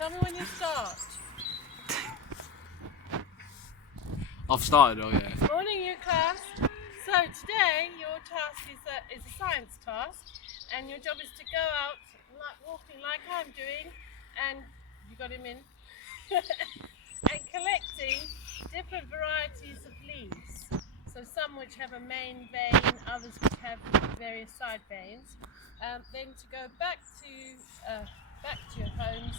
Tell me when you start. I've started, oh yeah. Morning, Yew Class. So today your task is a science task, and your job is to go out walking like I'm doing, and you got him in, and collecting different varieties of leaves. So some which have a main vein, others which have various side veins. Then to go back to your homes,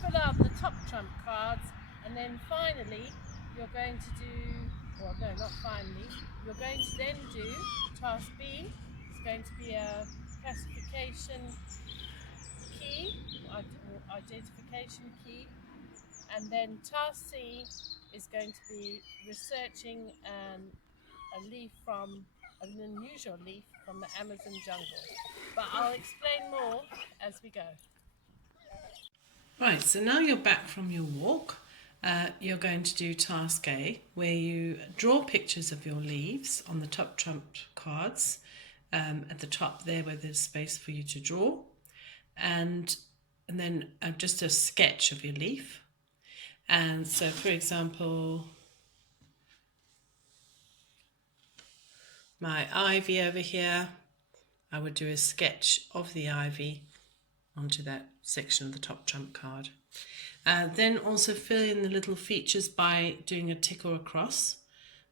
fill out the top trump cards, and then finally you're going to do, well no, not finally, you're going to then do task B. It's going to be a classification key, or identification key, and then task C is going to be researching a leaf from an unusual leaf from the Amazon jungle. But I'll explain more as we go. Right, so now you're back from your walk. You're going to do task A, where you draw pictures of your leaves on the top trump cards, at the top there where there's space for you to draw, and then just a sketch of your leaf. And so, for example, my ivy over here, I would do a sketch of the ivy onto that section of the top trump card. Then also fill in the little features by doing a tick or a cross.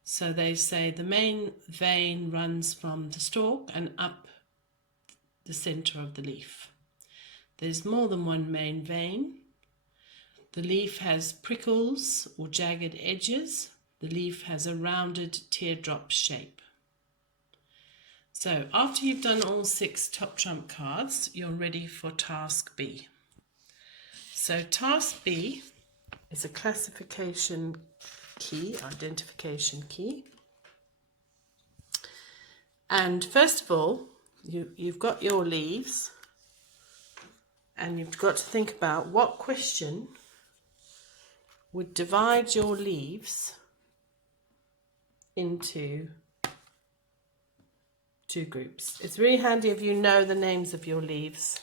So they say the main vein runs from the stalk and up the center of the leaf. There's more than one main vein. The leaf has prickles or jagged edges. The leaf has a rounded teardrop shape. So after you've done all 6 top trump cards, you're ready for task B. So task B is a classification key, identification key. And first of all, you've got your leaves, and you've got to think about what question would divide your leaves into 2 groups. It's really handy if you know the names of your leaves.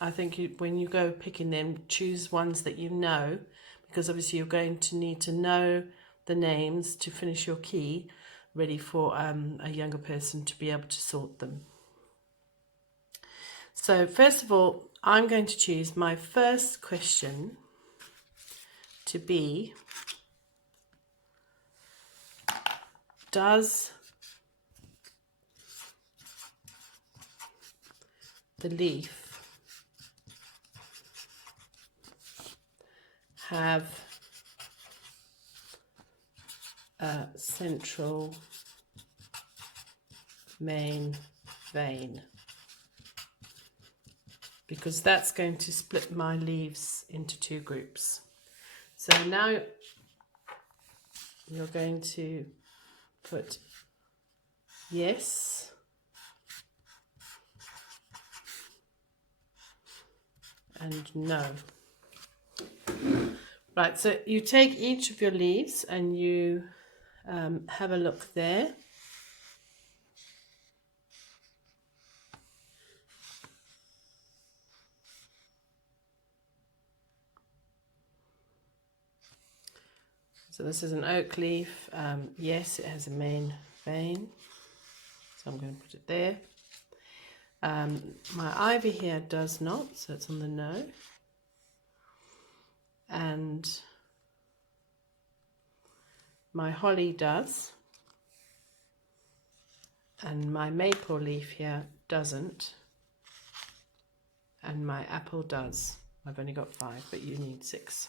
I think when you go picking them, choose ones that you know, because obviously you're going to need to know the names to finish your key, ready for a younger person to be able to sort them. So first of all, I'm going to choose my first question to be, does the leaf have a central main vein? Because that's going to split my leaves into 2 groups. So now you're going to put yes and no. Right, so you take each of your leaves and you have a look there. So this is an oak leaf. Yes, it has a main vein. So I'm going to put it there. My ivy here does not, so it's on the no. And my holly does. And my maple leaf here doesn't. And my apple does. I've only got 5, but you need 6.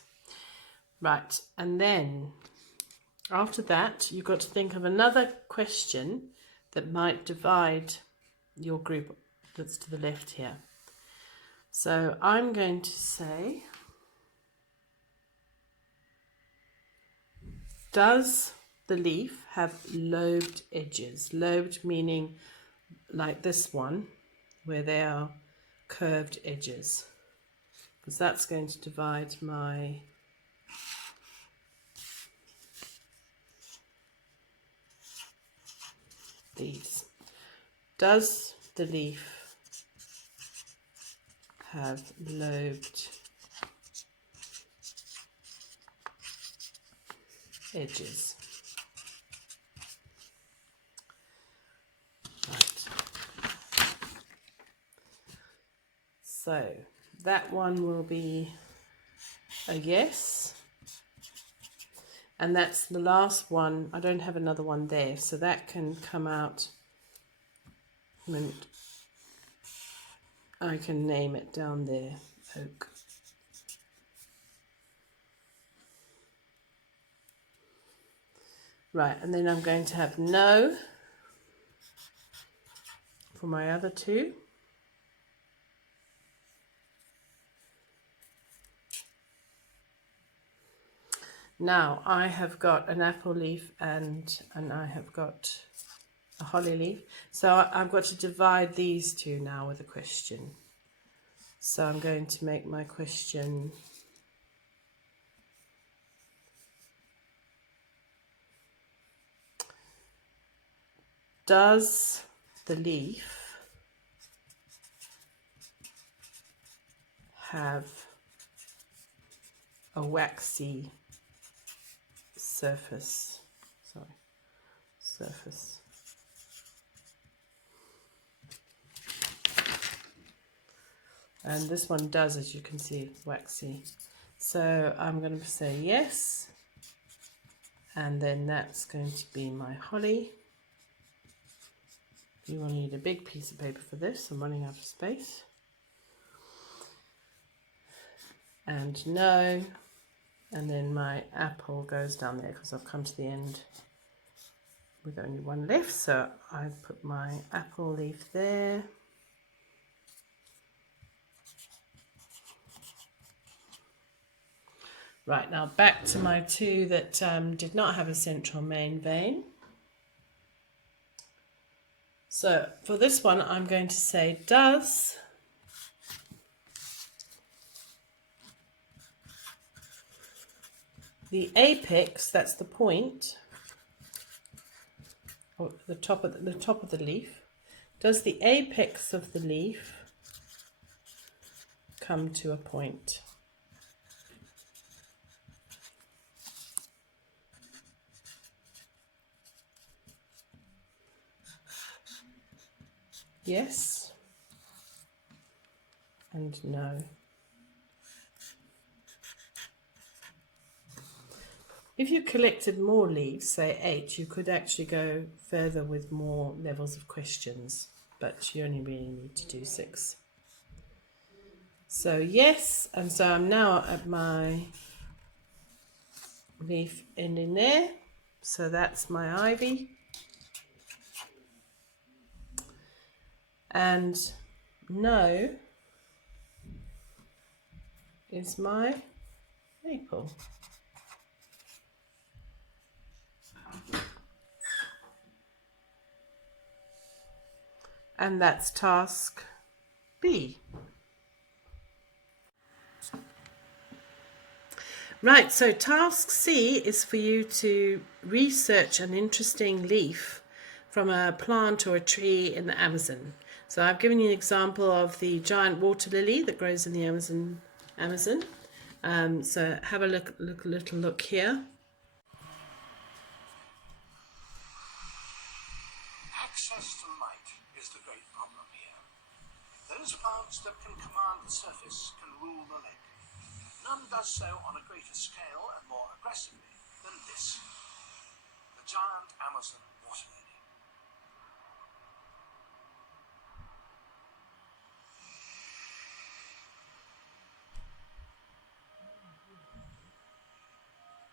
Right, and then after that, you've got to think of another question that might divide your group that's to the left here. So I'm going to say, does the leaf have lobed edges? Lobed meaning like this one, where they are curved edges, because that's going to divide my leaves. Does the leaf have lobed edges. Right. So that one will be a yes. And that's the last one. I don't have another one there, so that can come out. And I can name it down there, oak. Right, and then I'm going to have no for my other two. Now I have got an apple leaf and I have got a holly leaf. So I've got to divide these two now with a question. So I'm going to make my question does the leaf have a waxy surface? Surface. And this one does, as you can see, waxy. So I'm going to say yes. And then that's going to be my holly. You will need a big piece of paper for this. I'm running out of space. And no. And then my apple goes down there because I've come to the end with only one left. So I put my apple leaf there. Right, now back to my two that did not have a central main vein. So for this one, I'm going to say does the apex, that's the point, or the top of the leaf, does the apex of the leaf come to a point? Yes and no. If you collected more leaves, say 8, you could actually go further with more levels of questions, but you only really need to do 6. So yes, and so I'm now at my leaf ending there. So that's my ivy. And no is my maple. And that's task B. Right, so task C is for you to research an interesting leaf from a plant or a tree in the Amazon. So I've given you an example of the giant water lily that grows in the Amazon. So have a little look here. Access to light is the great problem here. Those plants that can command the surface can rule the lake. None does so on a greater scale and more aggressively than this, the giant Amazon water lily.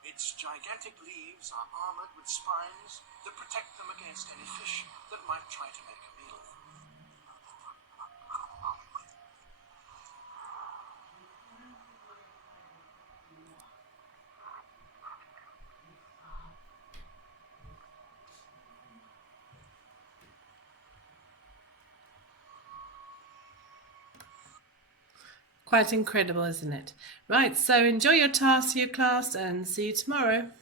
Its gigantic leaves are armored with spines that protect them against any fish that might try to make a meal of them. Quite incredible, isn't it? Right, so enjoy your task, Yew Class, and see you tomorrow.